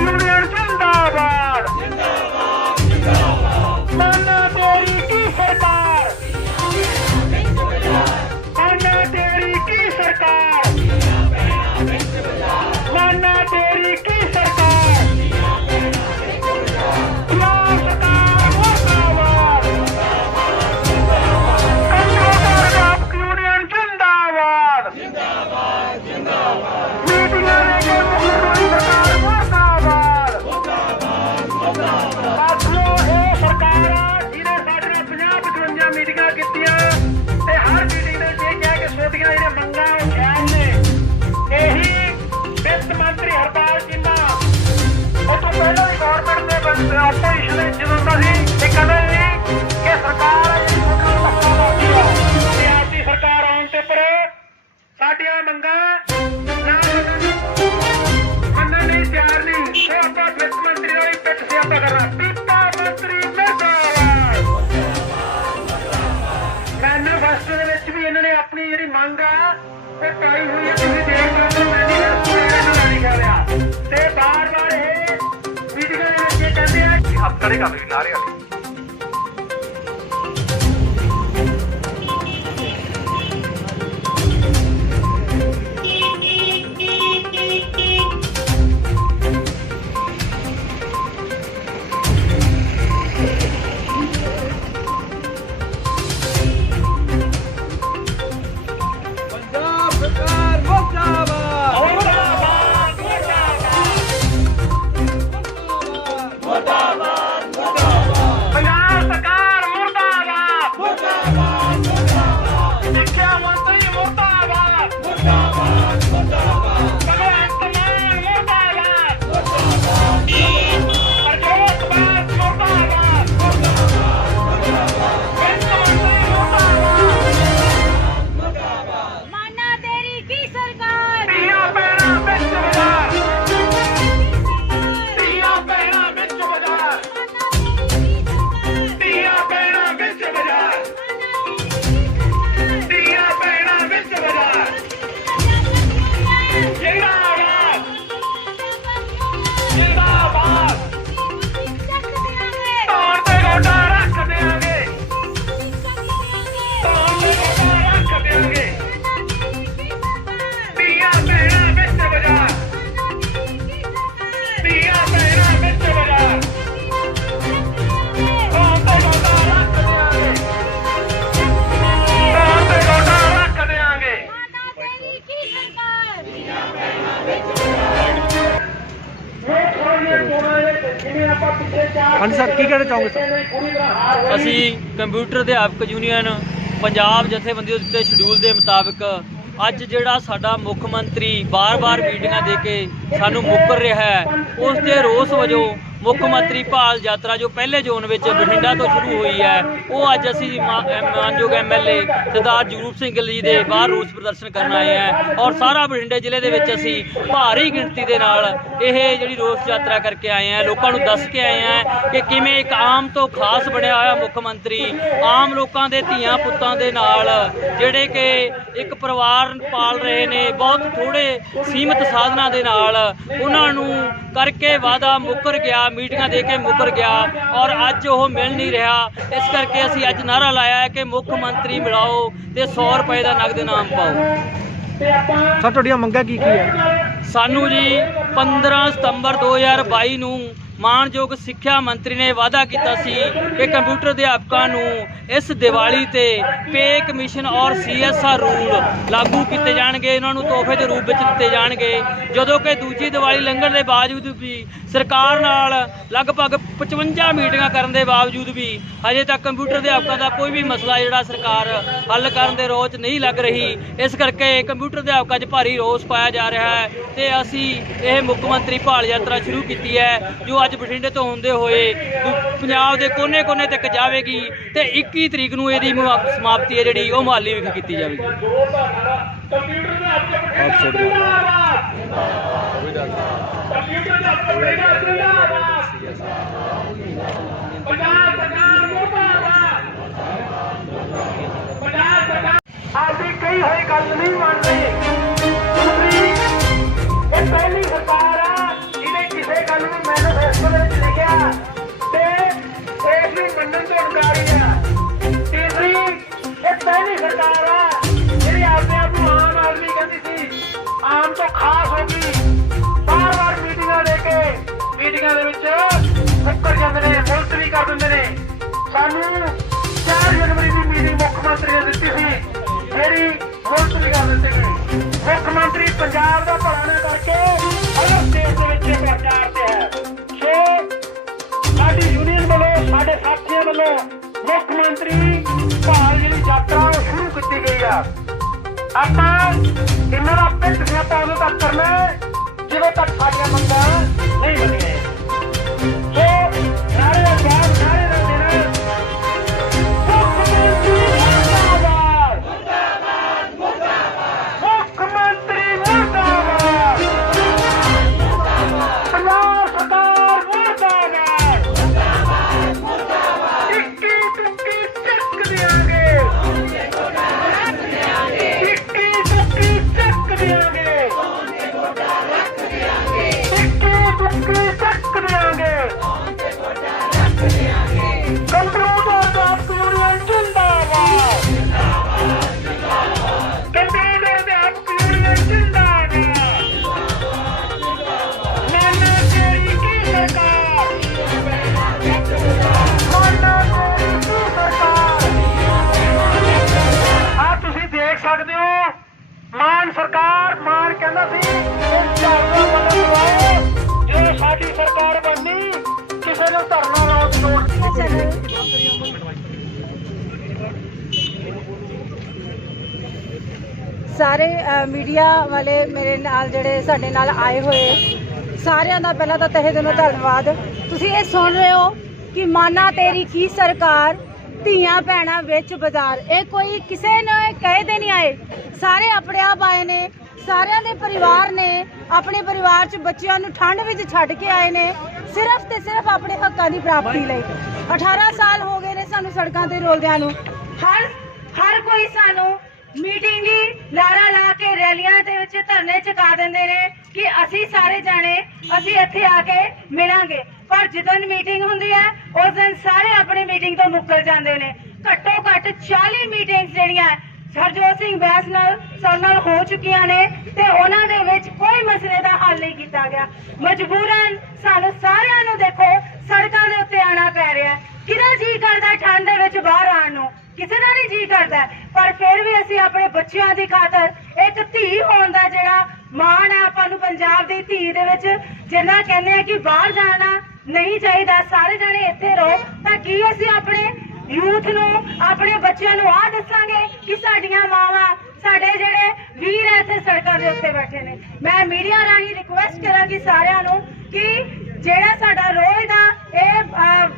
Yeah. ਉਹ ਪਾਈ ਹੋਈ ਹੈ। ਤੁਸੀਂ ਦੇਖ ਸਕਦੇ ਹੋ ਮੈਨੂਫੈਸਟੋ ਦੇ ਵਿੱਚ ਲਿਖਿਆ ਹੋਇਆ ਤੇ ਬਾਰ-ਬਾਰ ਇਹ ਮੀਟਿੰਗਾਂ ਦੇ ਵਿੱਚ ਕਹਿੰਦੇ ਆ ਕਿ ਹੱਥ ਖੜੇ ਕਰ ਲਈ ਨਾਰੇ ਵਾਲੇ। ਹਾਂਜੀ ਸਰ, ਕੀ ਕਹਿਣਾ ਚਾਹੋਗੇ ਸਰ? ਅਸੀਂ ਕੰਪਿਊਟਰ ਅਧਿਆਪਕ ਯੂਨੀਅਨ ਪੰਜਾਬ ਜਥੇਬੰਦੀ ਦੇ ਦਿੱਤੇ ਸ਼ਡਿਊਲ ਦੇ ਮੁਤਾਬਕ ਅੱਜ ਜਿਹੜਾ ਸਾਡਾ ਮੁੱਖ ਮੰਤਰੀ ਬਾਰ-ਬਾਰ ਮੀਟਿੰਗਾਂ ਦੇ ਕੇ ਸਾਨੂੰ ਮੁੱਕਰ ਰਿਹਾ ਹੈ ਉਸ ਦੇ ਰੋਸ ਵਜੋਂ ਮੁੱਖ ਮੰਤਰੀ ਭਾਲ ਯਾਤਰਾ ਜੋ ਪਹਿਲੇ ਜ਼ੋਨ ਵਿੱਚ ਬਠਿੰਡਾ ਤੋਂ ਸ਼ੁਰੂ ਹੋਈ ਹੈ, ਉਹ ਅੱਜ ਅਸੀਂ ਮਾ- ਅਹ ਮਾਨਯੋਗ ਐਮਐਲਏ ਸਰਦਾਰ ਜਗਰੂਪ ਸਿੰਘ ਗਿੱਲ ਜੀ ਦੇ ਬਾਹਰ ਰੋਸ ਪ੍ਰਦਰਸ਼ਨ ਕਰਨ ਆਏ ਹਾਂ ਔਰ ਸਾਰਾ ਬਠਿੰਡੇ ਜ਼ਿਲ੍ਹੇ ਦੇ ਵਿੱਚ ਅਸੀਂ ਭਾਰੀ ਗਿਣਤੀ ਦੇ ਨਾਲ ਇਹ ਜਿਹੜੀ ਰੋਸ ਯਾਤਰਾ ਕਰਕੇ ਆਏ ਹਾਂ, ਲੋਕਾਂ ਨੂੰ ਦੱਸ ਕੇ ਆਏ ਹਾਂ ਕਿ ਕਿਵੇਂ ਇੱਕ ਆਮ ਤੋਂ ਖਾਸ ਬਣਿਆ ਹੋਇਆ ਮੁੱਖ ਮੰਤਰੀ, ਆਮ ਲੋਕਾਂ ਦੇ ਧੀਆਂ ਪੁੱਤਾਂ ਦੇ ਨਾਲ ਜਿਹੜੇ ਕਿ ਇੱਕ ਪਰਿਵਾਰ ਪਾਲ ਰਹੇ ਨੇ, ਬਹੁਤ ਥੋੜੇ ਸੀਮਤ ਸਾਧਨਾਂ ਦੇ ਨਾਲ ਉਹਨਾਂ ਨੂੰ ਕਰਕੇ ਵਾਦਾ ਮੁੱਕਰ ਗਿਆ ਮੀਟਿੰਗਾਂ ਦੇ ਕੇ ਮੁੱਕਰ ਗਿਆ ਔਰ ਅੱਜ ਉਹ ਮਿਲ ਨਹੀਂ ਰਿਹਾ। ਇਸ ਕਰਕੇ ਅਸੀਂ ਅੱਜ ਨਾਰਾ ਲਾਇਆ ਹੈ ਕਿ ਮੁੱਖ ਮੰਤਰੀ ਮਿਲਾਓ ਤੇ 100 ਰੁਪਏ ਦਾ ਨਗਦ ਇਨਾਮ ਪਾਓ। ਸਰ ਤੁਹਾਡੀਆਂ ਮੰਗਾਂ ਕੀ ਕੀ ਹੈ? ਸਾਨੂੰ ਜੀ 15 ਸਤੰਬਰ 2022 ਨੂੰ ਮਾਨਯੋਗ ਸਿੱਖਿਆ ਮੰਤਰੀ ਨੇ ਵਾਅਦਾ ਕੀਤਾ ਸੀ ਕਿ ਕੰਪਿਊਟਰ ਅਧਿਆਪਕਾਂ ਨੂੰ ਇਸ ਦੀਵਾਲੀ ਤੇ ਪੇ ਕਮਿਸ਼ਨ ਔਰ ਸੀਐਸਆਰ ਰੂਲ ਲਾਗੂ ਕੀਤੇ ਜਾਣਗੇ। ਇਹਨਾਂ ਨੂੰ ਤੋਹਫੇ ਦੇ ਰੂਪ ਵਿੱਚ ਦਿੱਤੇ ਜਾਣਗੇ। ਜਦੋਂ ਕਿ ਦੂਜੀ ਦੀਵਾਲੀ ਲੰਘਣ ਦੇ ਬਾਵਜੂਦ ਵੀ ਸਰਕਾਰ ਨਾਲ ਲਗਭਗ 55 ਮੀਟਿੰਗਾਂ ਕਰਨ ਦੇ ਬਾਵਜੂਦ ਵੀ ਹਜੇ ਤੱਕ ਕੰਪਿਊਟਰ ਅਧਿਆਪਕਾਂ ਦਾ ਕੋਈ ਵੀ ਮਸਲਾ ਜਿਹੜਾ ਸਰਕਾਰ ਹੱਲ ਕਰਨ ਦੇ ਰੋਚ ਨਹੀਂ ਲੱਗ ਰਹੀ। ਇਸ ਕਰਕੇ ਕੰਪਿਊਟਰ ਅਧਿਆਪਕਾਂ 'ਚ ਭਾਰੀ ਰੋਸ ਪਾਇਆ ਜਾ ਰਿਹਾ ਹੈ ਤੇ ਅਸੀਂ ਇਹ ਮੁੱਖ ਮੰਤਰੀ ਭਾਲ ਯਾਤਰਾ ਸ਼ੁਰੂ ਕੀਤੀ ਹੈ, ਜੋ ਅੱਜ ਬਠਿੰਡੇ ਤੋਂ ਹੁੰਦੇ ਹੋਏ ਪੰਜਾਬ ਦੇ ਕੋਨੇ-ਕੋਨੇ ਤੱਕ ਜਾਵੇਗੀ ਤੇ 21 ਤਰੀਕ ਨੂੰ ਇਹਦੀ ਸਮਾਪਤੀ ਹੈ ਜਿਹੜੀ, ਉਹ ਮੁਹਾਲੀ ਵਿਖੇ ਕੀਤੀ ਜਾਵੇਗੀ। ਕੰਪਿਊਟਰ ਦੇ ਹੱਥ ਕੰਪਿਊਟਰ ਕੰਪਿਊਟਰ ਦੇ ਹੱਥ ਜਿੰਦਾਬਾਦ ਪੰਜਾਬ ਸਰਕਾਰ ਮੁਰਦਾਬਾਦ ਪੰਜਾਬ ਸਰਕਾਰ ਆਪਦੀ ਕਹੀ ਹੋਈ ਗੱਲ ਨਹੀਂ ਮੰਨਦੀ ਨੂੰ ਆ ਤੀਸਰੀ, ਇਹ ਪਹਿਲੀ ਸਰਕਾਰ ਆ ਜਿਹੜੀ ਆਪਣੇ ਆਪ ਨੂੰ ਆਮ ਆਦਮੀ ਕਹਿੰਦੀ ਸੀ, ਆਮ ਤੋਂ ਖਾਸ ਹੋ ਗਈ। ਬਾਰ-ਬਾਰ ਮੀਟਿੰਗਾਂ ਲੈ ਕੇ ਮੀਟਿੰਗਾਂ ਦੇ ਵਿੱਚ ਮੁੱਕਰ ਜਾਂਦੇ ਨੇ ਮੁਲਤਵੀ ਕਰ ਦਿੰਦੇ ਨੇ। ਸਾਨੂੰ 4 ਜਨਵਰੀ ਦੀ ਮੀਟਿੰਗ ਮੁੱਖ ਮੰਤਰੀ ਨੇ ਦਿੱਤੀ ਸੀ। ਜਿਹੜੀ ਮੁਲਤਵੀ ਕਰ ਦਿੱਤੀ ਗਈ ਮੁੱਖ ਮੰਤਰੀ ਪੰਜਾਬ ਦਾ ਭਲਾ ਕਰਕੇ ਅਦਰ ਸਟੇਟ ਦੇ ਵਿੱਚ ਪ੍ਰਚਾਰ ਤੇ ਹੈ। ਮੰਤਰੀ ਭਾਲ ਜਿਹੜੀ ਯਾਤਰਾ ਉਹ ਸ਼ੁਰੂ ਕੀਤੀ ਗਈ ਆ। ਆਪਾਂ ਇਹਨਾਂ ਦਾ ਪਿੱਟ ਸਿਆਪਾ ਉਦੋਂ ਤੱਕ ਕਰਨਾ ਜਦੋਂ ਤੱਕ ਸਾਡੀਆਂ ਮੰਗਾਂ ਨਹੀਂ ਬਣੀਆਂ ਸਾਰੇ ਮੀਡੀਆ ਵਾਲੇ ਮੇਰੇ ਨਾਲ ਜਿਹੜੇ ਸਾਡੇ ਨਾਲ ਆਏ ਹੋਏ ਸਾਰਿਆਂ ਦਾ ਪਹਿਲਾਂ ਤਾਂ ਤਹਿ ਦਿਲੋਂ ਧੰਨਵਾਦ। ਤੁਸੀਂ ਇਹ ਸੁਣ ਰਹੇ ਹੋ ਕਿ ਮਾਨਾ ਤੇਰੀ ਕੀ ਸਰਕਾਰ ਧੀਆਂ ਭੈਣਾਂ ਵਿੱਚ ਬਾਜ਼ਾਰ। ਇਹ ਕੋਈ ਕਿਸੇ ਨੇ ਕਹੇ ਦੇ ਨਹੀਂ ਆਏ। ਸਾਰੇ ਆਪਣੇ ਆਪ ਆਏ ਨੇ, ਸਾਰਿਆਂ ਦੇ ਪਰਿਵਾਰ ਨੇ ਆਪਣੇ ਪਰਿਵਾਰ 'ਚ ਬੱਚਿਆਂ ਨੂੰ ਠੰਡ ਵਿੱਚ ਛੱਡ ਕੇ ਆਏ ਨੇ, ਸਿਰਫ ਤੇ ਸਿਰਫ ਆਪਣੇ ਹੱਕਾਂ ਦੀ ਪ੍ਰਾਪਤੀ ਲਈ। 18 ਸਾਲ ਹੋ ਗਏ ਨੇ ਸਾਨੂੰ ਸੜਕਾਂ ਤੇ ਰੋਲਦਿਆਂ ਨੂੰ। ਹਰ ਹਰ ਕੋਈ ਸਾਨੂੰ ਮੀਟਿੰਗ ਦੀ ਲਾਰਾ ਲਾ ਕੇ ਰੈਲੀਆਂ ਦੇ ਵਿੱਚ ਧਰਨੇ ਚੁਕਾ ਦਿੰਦੇ ਨੇ ਕਿ ਅਸੀਂ ਸਾਰੇ ਜਾਣੇ ਅਸੀਂ ਇੱਥੇ ਆ ਕੇ ਮਿਲਾਂਗੇ। ਪਰ ਜਦੋਂ ਮੀਟਿੰਗ ਹੁੰਦੀ ਹੈ, ਉਸ ਦਿਨ ਸਾਰੇ ਆਪਣੀ ਮੀਟਿੰਗ ਤੋਂ ਮੁੱਕਰ ਜਾਂਦੇ ਨੇ। ਘੱਟੋ ਘੱਟ 40 ਮੀਟਿੰਗਸ ਜਿਹੜੀਆਂ ਸਰਜੋਤ ਸਿੰਘ ਬੈਸ ਨਾਲ ਸਾਡੇ ਨਾਲ ਹੋ ਚੁੱਕੀਆਂ ਨੇ ਤੇ ਉਹਨਾਂ ਦੇ ਵਿੱਚ ਕੋਈ ਮਸਲੇ ਦਾ ਹੱਲ ਨਹੀਂ ਕੀਤਾ ਗਿਆ। ਮਜਬੂਰਨ ਸਾਨੂੰ ਸਾਰਿਆਂ ਨੂੰ ਦੇਖੋ, ਸੜਕਾਂ ਦੇ ਉੱਤੇ ਆਣਾ ਪੈ ਰਿਹਾ ਕਿਹੜਾ ਕਿਹਦਾ ਜੀ ਕਰਦਾ ਠੰਡ ਦੇ ਵਿੱਚ ਬਾਹਰ ਆਉਣ ਨੂੰ? ਕਿਸੇ ਦਾ ਨਹੀਂ ਜੀ ਕਰਦਾ। ਪਰ ਫਿਰ ਵੀ ਅਸੀਂ ਆਪਣੇ ਬੱਚਿਆਂ ਦੀ ਖਾਤਰ ਇੱਕ ਧੀ ਹੋਣ ਦਾ ਜਿਹੜਾ ਮਾਣ ਹੈ ਆਪਾਂ ਨੂੰ ਪੰਜਾਬ ਦੀ ਧੀ ਦੇ ਵਿੱਚ ਜਿੰਨਾ ਕਹਿੰਦੇ ਆ ਕਿ ਬਾਹਰ ਜਾਣਾ ਨਹੀਂ ਚਾਹੀਦਾ ਸਾਰੇ ਜਣੇ ਇੱਥੇ ਰਹੋ ਤਾਂ ਕੀ ਅਸੀਂ ਆਪਣੇ ਯੂਥ ਨੂੰ ਆਪਣੇ ਬੱਚਿਆਂ ਨੂੰ ਆਹ ਦੱਸਾਂਗੇ ਕਿ ਸਾਡੀਆਂ ਮਾਵਾਂ ਸਾਡੇ ਜਿਹੜੇ ਵੀਰ ਹੈ ਇੱਥੇ ਸੜਕਾਂ ਦੇ ਉੱਤੇ ਬੈਠੇ ਨੇ। ਮੈਂ ਮੀਡੀਆ ਰਾਹੀਂ ਰਿਕੁਐਸਟ ਕਰਾਂਗੀ ਸਾਰਿਆਂ ਨੂੰ ਕਿ ਜਿਹੜਾ ਸਾਡਾ ਰੋਜ਼ ਦਾ ਇਹ ਅਹ,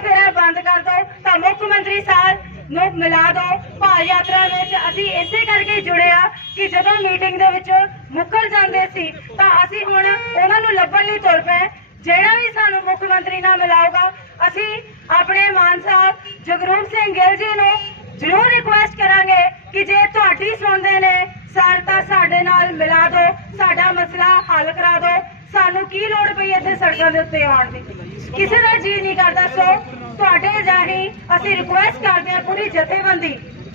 ਫੇਰਾ ਬੰਦ ਕਰ ਦਿਓ। ਤਾਂ ਮੁੱਖ ਮੰਤਰੀ ਸਾਹਿਬ ਨੂੰ ਮਿਲਾ ਦਿਓ ਭਾਰ ਯਾਤਰਾ ਵਿੱਚ ਅਸੀਂ ਇਸੇ ਕਰਕੇ ਜੁੜੇ ਆ ਕਿ ਜਦੋਂ ਮੀਟਿੰਗ ਦੇ ਵਿੱਚ ਮੁੱਕਰ ਜਾਂਦੇ ਸੀ, ਤਾਂ ਅਸੀਂ ਹੁਣ ਉਹਨਾਂ ਨੂੰ ਲੱਭਣ ਲਈ ਤੁਰ ਪਏ। ਜਿਹੜਾ ਵੀ ਸਾਨੂੰ ਮੁੱਖ ਮੰਤਰੀ ਨਾਲ ਮਿਲਾਊਗਾ, ਅਸੀਂ ਆਪਣੇ ਮਾਨ ਸਾਹਿਬ ਜਗਰੂਪ ਸਿੰਘ ਗਿੱਲ ਜੀ ਨੂੰ ਜ਼ਰੂਰ ਰਿਕੁਐਸਟ ਕਰਾਂਗੇ ਕਿ ਜੇ ਤੁਹਾਡੀ ਸੁਣਦੇ ਨੇ, ਸਰ ਤਾਂ ਸਾਡੇ ਨਾਲ ਮਿਲਾ ਦਿਓ ਸਾਡਾ ਮਸਲਾ ਹੱਲ ਕਰਾ ਦਿਓ ਸਾਨੂੰ ਕੀ ਲੋੜ ਪਈ ਇੱਥੇ ਸੜਕਾਂ ਦੇ ਉੱਤੇ ਆਉਣ ਦੀ? ਕਿਸੇ ਦਾ ਜੀ ਨਹੀਂ ਕਰਦਾ, ਸੋ ਤੁਹਾਡੇ ਰਾਹੀਂ ਅਸੀਂ ਰਿਕੁਐਸਟ ਕਰਦੇ ਹਾਂ ਪੂਰੀ ਜਥੇਬੰਦੀ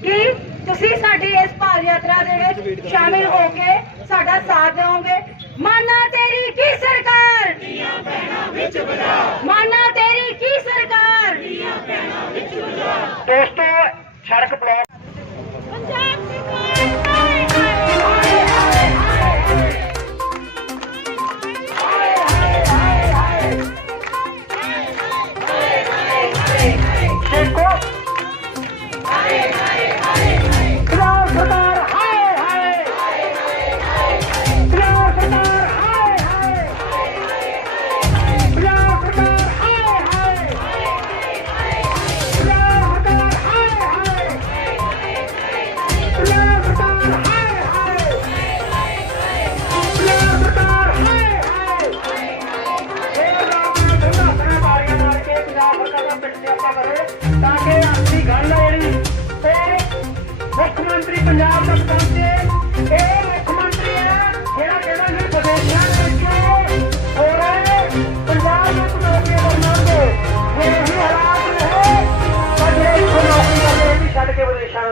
ਕਿ ਤੁਸੀਂ ਸਾਡੀ ਇਸ ਭਾਲ ਯਾਤਰਾ ਦੇ ਵਿੱਚ ਸ਼ਾਮਿਲ ਹੋ ਕੇ ਸਾਡਾ ਸਾਥ ਦਿਓਗੇ। ਮਾਨਾ ਤੇਰੀ ਕੀ ਸਰਕਾਰ? ਮਾਨਾ ਤੇਰੀ ਕੀ ਸਰਕਾਰ? ਦੋਸਤੋ ਸੜਕ ਬਲੌਕ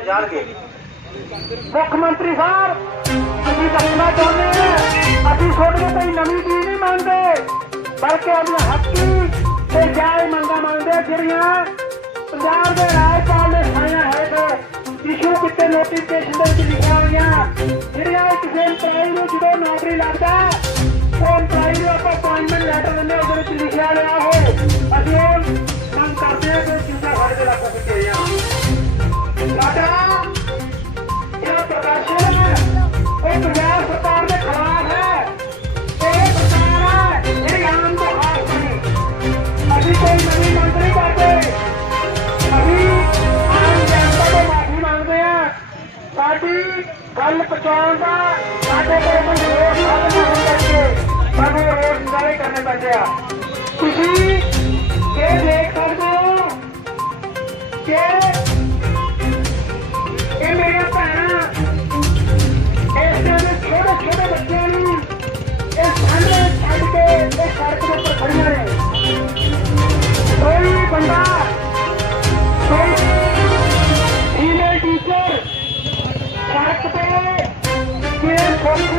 ਜਾਣਗੇ ਮੁੱਖ ਮੰਤਰੀ ਸਾਹਿਬ ਅਸੀਂ ਦੱਸਣਾ ਚਾਹੁੰਦੇ ਹਾਂ ਅਸੀਂ ਤੁਹਾਡੇ ਤੋਂ ਕੋਈ ਨਵੀਂ ਚੀਜ਼ ਨਹੀਂ ਮੰਗਦੇ ਬਲਕਿ ਆਪਣੀਆਂ ਹੱਕੀ ਤੇ ਜਾਇਜ਼ ਮੰਗਾਂ ਮੰਗਦੇ ਜਿਹੜੀਆਂ ਪੰਜਾਬ ਦੇ ਰਾਜਪਾਲ ਨੇ ਸਾਈਆਂ ਹੈ ਤੇ ਇਸ਼ੂ ਕੀਤੇ ਨੋਟੀਫਿਕੇਸ਼ਨ ਦੇ ਵਿੱਚ ਲਿਖੀਆਂ ਹੋਈਆਂ ਜਿਹੜੀਆਂ ਕਿਸੇ ਇੰਪਲਾਈ ਨੂੰ ਜਦੋਂ ਨੌਕਰੀ ਲੱਗਦਾ ਉਹ ਇੰਪਲਾਈ ਨੂੰ ਆਪਾਂ ਅਪਾਇੰਟਮੈਂਟ ਲੈਟਰ ਦਿੰਦੇ ਉਹਦੇ ਵਿੱਚ ਲਿਖਿਆ ਲਿਆ ਹੋ ਅਸੀਂ ਉਹ ਮੰਗ ਕਰਦੇ ਹਾਂ ਕਿ ਚੀਜ਼ਾਂ ਸਾਡੇ ਤੇ ਲਾਗੂ ਕੀਤੀਆਂ ਗੱਲ ਪਹੁੰਚਾਉਣ ਦਾ ਸਾਡੇ ਕੋਲ ਕੋਈ ਰੋਸ ਹੋਣ ਕਰਕੇ ਸਾਨੂੰ ਰੋਸ ਨਾਲੇ ਕਰਨੇ ਪੈਂਦੇ ਆ ਤੁਸੀਂ ਇਹ ਦੇਖ ਸਕਦੇ ਹੋ ਕਿ ਇਹ ਸੜਕ ਦੇ ਉੱਪਰ ਖੜੀਆਂ ਨੇ ਕੋਈ ਬੰਦਾ ਕੋਈ ਫੀਮੇਲ ਟੀਚਰ ਸੜਕ ਤੇ ਕਿਵੇਂ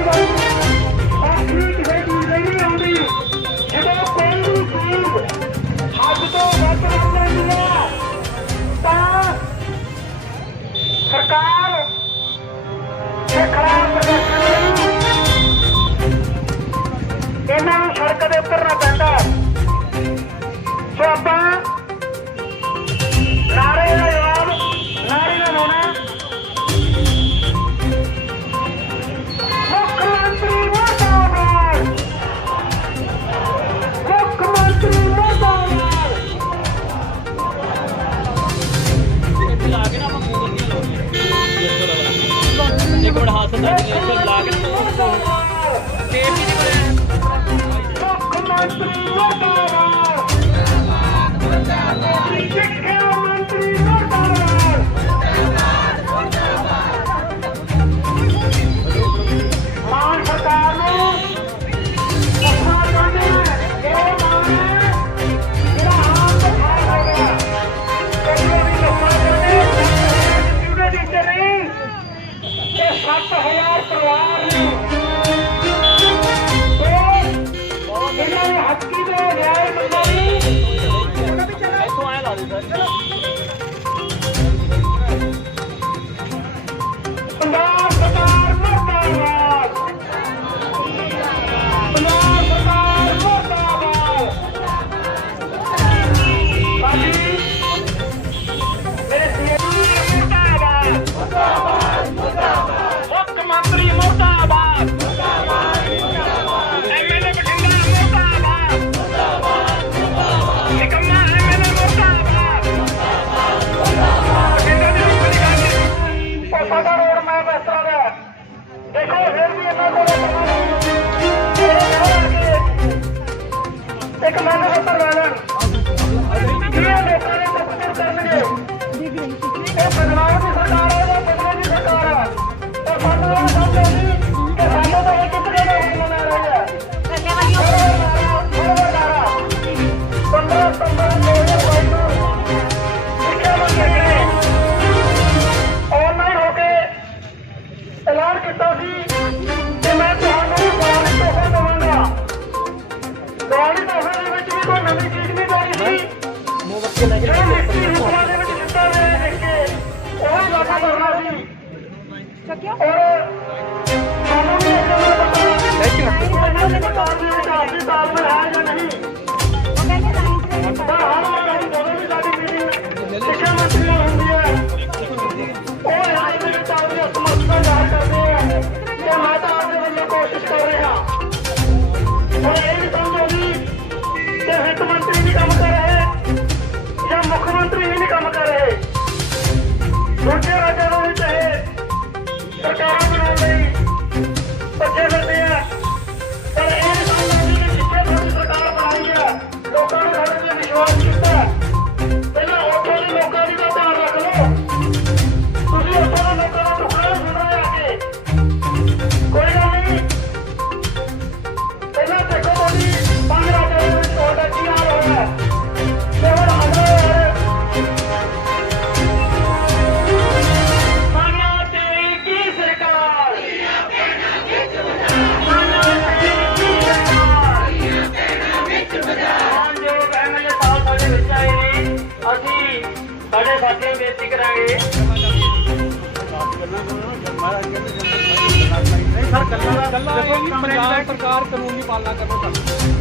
ਪੰਜਾਬ ਸਰਕਾਰ ਕਾਨੂੰਨ ਦੀ ਪਾਲਣਾ ਕਰਨੋਂ ਕਰਦੀ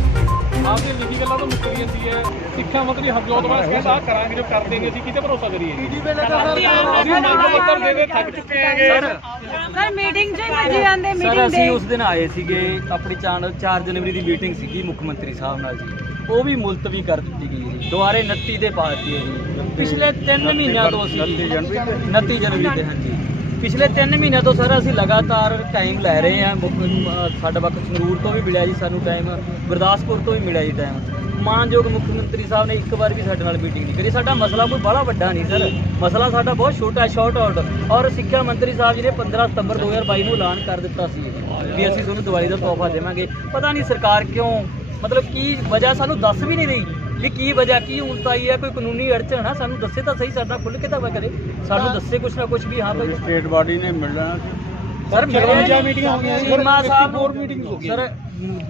ਆਪਦੀ ਲਿਖੀ ਗੱਲਾਂ ਤੋਂ ਮੁੱਕਰੀ ਜਾਂਦੀ ਹੈ ਸਿੱਖਿਆ ਮੰਤਰੀ ਹਰਜੋਤ ਬਾਸ ਕਹਿੰਦਾ ਆਹ ਕਰਾਂਗੇ ਜੋ ਕਰ ਦੇਂਗੇ ਅਸੀਂ ਕਿਤੇ ਭਰੋਸਾ ਕਰੀਏ ਅਸੀਂ ਮੰਗ ਪੱਤਰ ਦੇ ਦੇ ਥੱਕ ਚੁੱਕੇ ਹੈਗੇ ਸਰ ਮੀਟਿੰਗ ਅਸੀਂ ਉਸ ਦਿਨ ਆਏ ਸੀਗੇ ਆਪਣੀ ਚਾਰ 4 ਜਨਵਰੀ ਦੀ ਮੀਟਿੰਗ ਸੀਗੀ ਮੁੱਖ ਮੰਤਰੀ ਸਾਹਿਬ ਨਾਲ ਜੀ। ਉਹ ਵੀ ਮੁਲਤਵੀ ਕਰ ਦਿੱਤੀ ਗਈ ਜੀ। ਦੁਬਾਰੇ 29 ਦੇ ਪਾਤੀ ਹੈ ਜੀ। ਪਿਛਲੇ 3 ਮਹੀਨਿਆਂ ਤੋਂ ਅਸੀਂ 29 ਜਨਵਰੀ ਦੇ ਹਾਂਜੀ। ਪਿਛਲੇ 3 ਮਹੀਨਿਆਂ ਤੋਂ ਸਰ ਅਸੀਂ ਲਗਾਤਾਰ ਟਾਈਮ ਲੈ ਰਹੇ ਹਾਂ। ਮੁੱਖ ਸਾਡਾ ਵਕਤ ਸੰਗਰੂਰ ਤੋਂ ਵੀ ਮਿਲਿਆ ਜੀ ਸਾਨੂੰ ਟਾਈਮ ਗੁਰਦਾਸਪੁਰ ਤੋਂ ਵੀ ਮਿਲਿਆ ਜੀ ਟਾਈਮ ਮਾਨਯੋਗ ਮੁੱਖ ਮੰਤਰੀ ਸਾਹਿਬ ਨੇ ਇੱਕ ਵਾਰ ਵੀ ਸਾਡੇ ਨਾਲ ਮੀਟਿੰਗ ਨਹੀਂ ਕਰੀ। ਸਾਡਾ ਮਸਲਾ ਕੋਈ ਬੜਾ ਵੱਡਾ ਨਹੀਂ ਸਰ। ਮਸਲਾ ਸਾਡਾ ਬਹੁਤ ਛੋਟਾ ਸ਼ਾਰਟ ਆਊਟ ਔਰ ਸਿੱਖਿਆ ਮੰਤਰੀ ਸਾਹਿਬ ਜੀ ਨੇ 15 ਸਤੰਬਰ 2022 ਨੂੰ ਐਲਾਨ ਕਰ ਦਿੱਤਾ ਸੀ ਵੀ ਅਸੀਂ ਤੁਹਾਨੂੰ ਦਿਵਾਲੀ ਦਾ ਤੋਹਫਾ ਦੇਵਾਂਗੇ। ਪਤਾ ਨਹੀਂ ਸਰਕਾਰ ਕਿਉਂ ਮਤਲਬ ਕੀ ਵਜ੍ਹਾ ਸਾਨੂੰ ਦੱਸ ਵੀ ਨਹੀਂ ਰਹੀ। ਵੀ ਕੀ ਵਜ੍ਹਾ ਕੀ ਉਲਟ ਆਈ ਹੈ ਕੋਈ ਕਾਨੂੰਨੀ ਅੜਚਣ ਆ ਸਾਨੂੰ ਦੱਸੇ ਤਾਂ ਸਹੀ ਸਾਡਾ ਖੁੱਲ ਕੇ ਤਾਂ ਵਾ ਕਰੇ। ਸਾਨੂੰ ਦੱਸੇ ਕੁਛ ਨਾ ਕੁਛ ਵੀ ਹਾਂ ਭਾਈ ਸਟੇਟ ਬਾਡੀ ਨੇ ਮਿਲਣਾ ਸਰ ਚੁਰੰਜਾ ਮੀਟਿੰਗਾਂ ਹੋ ਗਈਆਂ। ਚੀਮਾ ਸਾਹਿਬ ਹੋਰ meetings ਹੋ ਗਈਆਂ। ਸਰ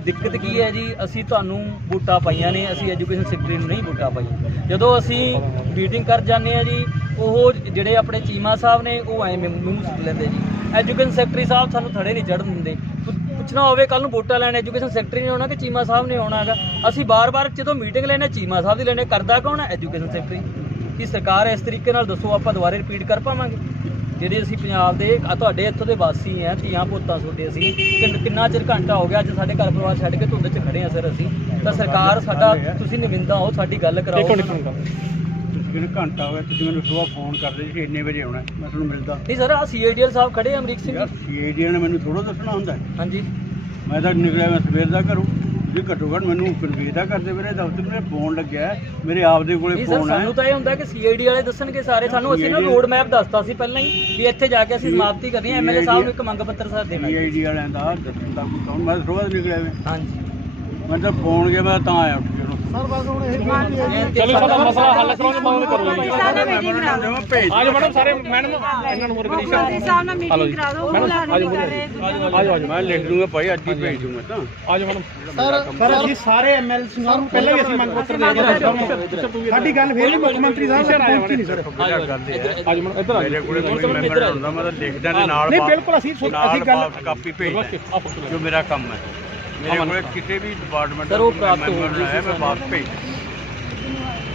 ਦਿੱਕਤ ਕੀ ਹੈ ਜੀ? ਅਸੀਂ ਤੁਹਾਨੂੰ ਵੋਟਾਂ ਪਾਈਆਂ ਨੇ ਅਸੀਂ ਐਜੂਕੇਸ਼ਨ ਸੈਕਟਰੀ ਨੂੰ ਨਹੀਂ ਵੋਟਾਂ ਪਾਈਆਂ। ਜਦੋਂ ਅਸੀਂ ਮੀਟਿੰਗ ਕਰ ਜਾਂਦੇ ਆ ਜੀ ਉਹ ਜਿਹੜੇ ਆਪਣੇ ਚੀਮਾ ਸਾਹਿਬ ਨੇ ਉਹ ਐ ਮੂੰਹ ਸੁੱਟ ਲੈਂਦੇ ਜੀ। ਐਜੂਕੇਸ਼ਨ ਸੈਕਟਰੀ ਸਾਹਿਬ ਸਾਨੂੰ ਥੜੇ ਨਹੀਂ ਚੜਨ ਦਿੰਦੇ। ਪੁੱਛਣਾ ਹੋਵੇ ਕੱਲ ਨੂੰ ਵੋਟਾਂ ਲੈਣ ਐਜੂਕੇਸ਼ਨ ਸੈਕਟਰੀ ਨੇ ਆਉਣਾ ਕਿ ਚੀਮਾ ਸਾਹਿਬ ਨੇ ਆਉਣਾ ਹੈਗਾ। ਅਸੀਂ ਬਾਰ-ਬਾਰ ਜਦੋਂ ਮੀਟਿੰਗ ਲੈਣੇ ਚੀਮਾ ਸਾਹਿਬ ਦੀ ਲੈਣੇ ਕਰਦਾ ਕੌਣ ਹੈ ਐਜੂਕੇਸ਼ਨ ਸੈਕਟਰੀ ਕੀ ਸਰਕਾਰ ਇਸ ਤਰੀਕੇ ਨਾਲ ਦੱਸੋ, ਆਪਾਂ ਦੁਬਾਰੇ ਰਿਪੀਟ ਕਰ ਪਾਵਾਂਗੇ? ਜਿਹੜੇ ਅਸੀਂ ਪੰਜਾਬ ਦੇ ਤੁਹਾਡੇ ਇੱਥੋਂ ਦੇ ਵਾਸੀ ਆ ਧੀਆਂ ਪੁੱਤਾਂ ਤੁਹਾਡੇ ਅਸੀਂ। ਕਿੰਨਾ ਚਿਰ ਘੰਟਾ ਹੋ ਗਿਆ ਅੱਜ ਸਾਡੇ ਘਰ ਪਰਿਵਾਰ ਛੱਡ ਕੇ ਧੁੰਦ 'ਚ ਖੜੇ ਆ ਸਰ ਅਸੀਂ? ਤਾਂ ਸਰਕਾਰ ਸਾਡਾ, ਤੁਸੀਂ ਨਿਮਿੰਦਾ ਹੋ, ਸਾਡੀ ਗੱਲ ਕਰਾਓ। ਤੁਸੀਂ ਕਿਹਨੂੰ ਘੰਟਾ ਹੋਇਆ ਤੁਸੀਂ ਮੈਨੂੰ ਸਵੇਰ ਫੋਨ ਕਰਦੇ ਸੀ ਇੰਨੇ ਵਜੇ ਆਉਣਾ ਮੈਂ ਤੁਹਾਨੂੰ ਮਿਲਦਾ ਨਹੀਂ ਸਰ ਆ ਸੀਆਈਡੀਐਲ ਸਾਹਿਬ ਖੜੇ ਆ ਅਮਰੀਕ ਸਿੰਘ ਯਾਰ। ਸੀਆਈਡੀ ਨੇ ਮੈਨੂੰ ਥੋੜਾ ਦੱਸਣਾ ਹੁੰਦਾ ਹੈ। ਹਾਂਜੀ ਮੈਂ ਤਾਂ ਨਿਕਲਿਆ ਮੈਂ ਸਵੇਰ ਦਾ ਘਰੋਂ ਵੀ ਘੱਟੋ ਘੱਟ ਮੈਨੂੰ ਕਨਵੀਰ ਦਾ ਕਰਦੇ ਮੇਰੇ ਦਫ਼ਤਰ ਮੇਰੇ ਫੋਨ ਲੱਗਿਆ ਹੈ, ਮੇਰੇ ਆਪ ਦੇ ਕੋਲੇ ਨਹੀਂ ਸਰ ਫੋਨ ਹੈ ਸਾਨੂੰ ਤਾਂ ਇਹ ਹੁੰਦਾ ਕਿ ਸੀਆਈਡੀ ਵਾਲੇ ਦੱਸਣਗੇ ਸਾਰੇ ਸਾਨੂੰ ਅਸੀਂ ਨਾ CID ਰੋਡ ਮੈਪ ਦੱਸਤਾ ਸੀ ਪਹਿਲਾਂ ਹੀ ਵੀ ਇੱਥੇ ਜਾ ਕੇ ਅਸੀਂ ਸਮਾਪਤੀ ਕਰਨੀ ਹੈ ਐਮਐਲਏ ਸਾਹਿਬ ਨੂੰ ਇੱਕ ਮੰਗ ਪੱਤਰ ਸਰ ਦੇਣਾ ਜੀ। ਸੀਆਈਡੀ ਵਾਲਿਆਂ ਦਾ ਦੱਸਣ ਦਾ ਕੋਈ ਕੰਮ ਮੈਂ ਸਵੇਰ ਦਾ ਨਿਕਲਿਆ ਮੈਂ ਹਾਂਜੀ ਮੈਂ ਤਾਂ ਫੋਨ ਗਿਆ ਮੈਂ ਤਾਂ ਆਇਆ ਉੱਠ ਕੇ ਉਰੋਂ। ਚਲੋ ਸਾਡਾ ਮਸਲਾ ਹੱਲ ਕਰਾਉਣ ਦੀ ਮੰਗ ਕਰੋ ਜੀ। ਸਾਡੇ ਮੀਟਿੰਗ ਕਰਾ ਦਿਓ। ਮੈਂ ਭੇਜ ਆਜੋ ਮੈਡਮ ਸਾਰੇ ਮੈਡਮ ਇਹਨਾਂ ਨੂੰ ਮੰਤਰੀ ਸਾਹਿਬ ਨਾਲ ਮੀਟਿੰਗ ਕਰਾ ਦਿਓ। ਕਰ ਰਹੇ ਆਜੋ ਆਜੋ ਮੈਂ ਲਿਖ ਦੂੰਗਾ ਭਾਈ ਅੱਜ ਹੀ ਭੇਜ ਦੂੰਗਾ ਤਾਂ। ਆਜੋ ਮੈਡਮ ਸਰ ਅਸੀਂ ਸਾਰੇ ਐਮਐਲਸ ਨੂੰ ਪਹਿਲਾਂ ਵੀ ਅਸੀਂ ਮੰਗ ਪੱਤਰ ਦੇ ਗਏ ਸਾਡੀ ਗੱਲ ਫੇਰ ਵੀ ਮੁੱਖ ਮੰਤਰੀ ਸਾਹਿਬ ਤੱਕ ਪਹੁੰਚੀ ਨਹੀਂ ਸਰ। ਮੇਰਾ ਆਜੋ ਮੈਡਮ ਇੱਧਰ ਮੇਰੇ ਆਜੋ ਕੋਲੇ ਕੋਈ ਮੈਂਬਰ ਹੁੰਦਾ ਮੈਂ ਤਾਂ ਲਿਖਦਾ ਨਾਲ ਨਹੀਂ, ਬਿਲਕੁਲ ਅਸੀਂ ਨਾਲ ਅਸੀਂ ਗੱਲ- ਕਾਪੀ ਫੋਟੋ ਜੋ ਮੇਰਾ ਕੰਮ ਹੈ। ਮੇਰੇ ਕੋਲੇ ਕਿਸੇ ਵੀ ਡਿਪਾਰਟਮੈਂਟ ਸਰ, ਉਹ ਪ੍ਰਾਪਤ ਹੋ ਗਈ ਹੈ ਸੀ ਮੈਂ। ਵਾਪਸ ਭੇਜ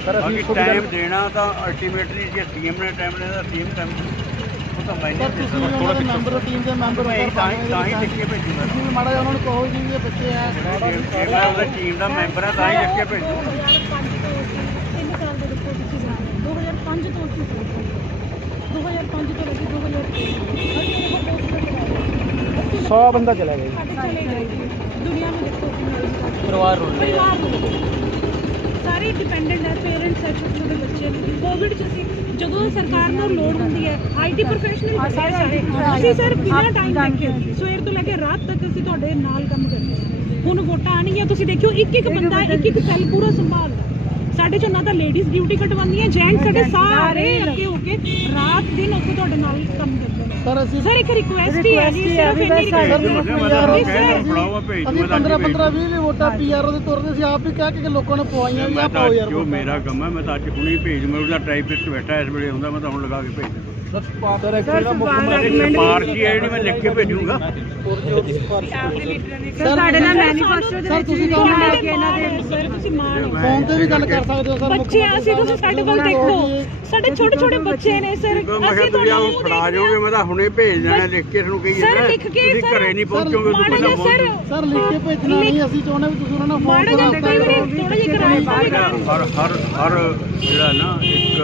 ਸਰ ਬਾਕੀ ਅਸੀਂ ਤੁਹਾਡੀ ਟਾਈਮ ਦੇਣਾ ਤਾਂ ਅਲਟੀਮੇਟਲੀ ਜੇ ਸੀਐਮ ਨੇ ਟਾਈਮ ਲੈਣਾ ਸੀਐਮ ਟਾਈਮ ਉਹ ਤਾਂ ਮੈਂ ਸਰ ਨਹੀਂ ਦੇ ਤੁਸੀਂ ਸਕਦਾ ਉਹਨਾਂ ਦੇ ਮੈਂਬਰ ਟੀਮ ਦੇ ਮੈਂਬਰ ਮੈਂ ਤਾਂ ਹੀ ਤਾਂ ਹੀ ਲਿਖ ਕੇ ਭੇਜੂਗਾ। ਤੁਸੀਂ ਵੀ ਮਾੜਾ ਜਿਹਾ ਉਹਨਾਂ ਨੂੰ ਕਹੋ ਜੀ ਵੀ ਇਹ ਬੱਚੇ ਆ ਜੇ ਮੈਂ ਉਹਦਾ ਟੀਮ ਦਾ ਮੈਂਬਰ ਹਾਂ ਤਾਂ ਹੀ ਲਿਖ ਕੇ ਭੇਜੂ 2005 ਤੋਂ ਤਿੰਨ ਸਾਲ ਦੇ ਦੇਖੋ ਤੁਸੀਂ ਬਣਾ 2005 ਤੋਂ ਅਸੀਂ 2005 ਤੋਂ ਲੱਗੀ 2013 100 ਬੰਦਾ ਚਲਾ ਗਿਆ ਜੀ। ਸਾਡੇ ਚਲੇ ਗਏ। ਜੀ। ਦੁਨੀਆ ਨੂੰ ਦੇਖੋ ਪਰਿਵਾਰ ਰੁਲ ਰਿਹਾ ਪਰਿਵਾਰ ਨੂੰ ਦੇਖੋ। ਸਾਰੇ ਡਿਪੈਂਡੈਂਟ ਹੈ ਪੇਰੈਂਟਸ ਹੈ ਛੋਟੇ ਛੋਟੇ ਬੱਚੇ ਨੇ ਕੋਵਿਡ ਚ ਅਸੀਂ ਜਦੋਂ ਸਰਕਾਰ ਨੂੰ ਲੋੜ ਹੁੰਦੀ ਹੈ ਆਈਟੀ ਪ੍ਰੋਫੈਸ਼ਨਲ ਅਸੀਂ ਸਰ ਬਿਨਾਂ ਟਾਈਮ ਦੇਖੇ ਸਵੇਰ ਤੋਂ ਲੈ ਕੇ ਰਾਤ ਤੱਕ ਅਸੀਂ ਤੁਹਾਡੇ ਨਾਲ ਕੰਮ ਕਰਦੇ ਹਾਂ। ਹੁਣ ਵੋਟਾਂ ਆਣਗੀਆਂ ਤੁਸੀਂ ਦੇਖਿਓ ਇੱਕ ਇੱਕ ਬੰਦਾ ਇੱਕ ਇੱਕ ਸੈੱਲ ਪੂਰਾ ਸੰਭਾਲਦਾ। ਸਾਡੇ ਚੋਂ ਨਾ ਤਾਂ ਲੇਡੀਜ਼ ਡਿਊਟੀ ਕਟਵਾਉਂਦੀਆਂ ਜੈਂਟਸ ਸਾਡੇ ਸਾਰੇ ਅੱਗੇ ਹੋ ਕੇ ਰਾਤ ਦਿਨ ਉੱਥੇ ਤੁਹਾਡੇ ਨਾਲ ਕੰਮ ਕਰਦੇ। ਸਰ ਅਸੀਂ ਸਰ ਇੱਕ ਰਿਕੁਐਸਟ ਹੀ ਹੈ ਜੀ ਸਿਰਫ ਇੰਨੀ ਸਰ ਮੈਂ ਕਹਿ ਸਰ। ਫੜਾਵਾ ਭੇਜ ਅਸੀਂ ਦੂੰਗਾ 15 15 20 20 ਵੋਟਾਂ ਪੀਆਰਓ ਦੇ ਤੌਰ ਤੇ ਅਸੀਂ ਆਪ ਵੀ ਕਹਿ ਕੇ ਕਿ ਲੋਕਾਂ ਨੇ ਪਵਾਈਆਂ ਵੀ ਮੈਂ ਆ ਪਾਓ ਯਾਰ ਜੋ ਮੇਰਾ ਕੰਮ ਹੈ ਮੈਂ ਤਾਂ ਅੱਜ ਹੁਣੇ ਹੀ ਭੇਜ ਦੂੰਗਾ ਉਹਦਾ ਟਾਈਪਿਸਟ ਬੈਠਾ ਇਸ ਵੇਲੇ ਹੁੰਦਾ ਮੈਂ ਤਾਂ ਹੁਣ ਲਗਾ ਕੇ ਭੇਜ ਦੂੰਗਾ ਹੀ? ਹੈ ਜਿਹੜੀ ਮੈਂ ਲਿਖ ਕੇ ਭੇਜੂਗਾ। ਸਰ ਸਾਡੇ ਨਾਲ ਮੈਨੀਫੈਸਟੋ ਦੇ ਵਿੱਚ ਵੀ ਲਿਖਿਆ ਹੋਇਆ ਕਿ ਇਹਨਾਂ ਦੇ ਸਰ ਤੁਸੀਂ ਮਾਣ ਫੋਨ ਤੇ ਵੀ ਗੱਲ ਕਰ ਸਕਦੇ ਹੋ ਸਰ ਬੱਚੇ ਆ, ਅਸੀਂ ਤੁਸੀਂ ਸਾਡੇ ਵੱਲ ਦੇਖੋ। ਸਾਡੇ ਛੋਟੇ ਛੋਟੇ ਬੱਚੇ ਨੇ ਸਰ ਅਸੀਂ ਤੁਸੀਂ ਤੁਹਾਨੂੰ ਫੜਾ ਜਾਓਗੇ ਮੈਂ ਤਾਂ ਹੁਣੇ ਭੇਜ ਦੇਣਾ ਲਿਖ ਕੇ ਤੁਹਾਨੂੰ ਕਹੀ ਸਰ, ਲਿਖ ਕੇ ਤੁਸੀਂ ਘਰੇ ਨਹੀਂ ਪਹੁੰਚੋਗੇ ਤੁਸੀਂ ਸਰ। ਸਰ ਲਿਖ ਕੇ ਭੇਜਣਾ ਨਹੀਂ ਅਸੀਂ ਚਾਹੁੰਦੇ ਵੀ ਤੁਸੀਂ ਉਹਨਾਂ ਨਾਲ ਫੋਨ ਵਾਰੀ ਥੋੜਾ ਜਿਹਾ ਕਰਾਇਆ ਹਰ ਹਰ ਹਰ ਜਿਹੜਾ ਨਾ ਇੱਕ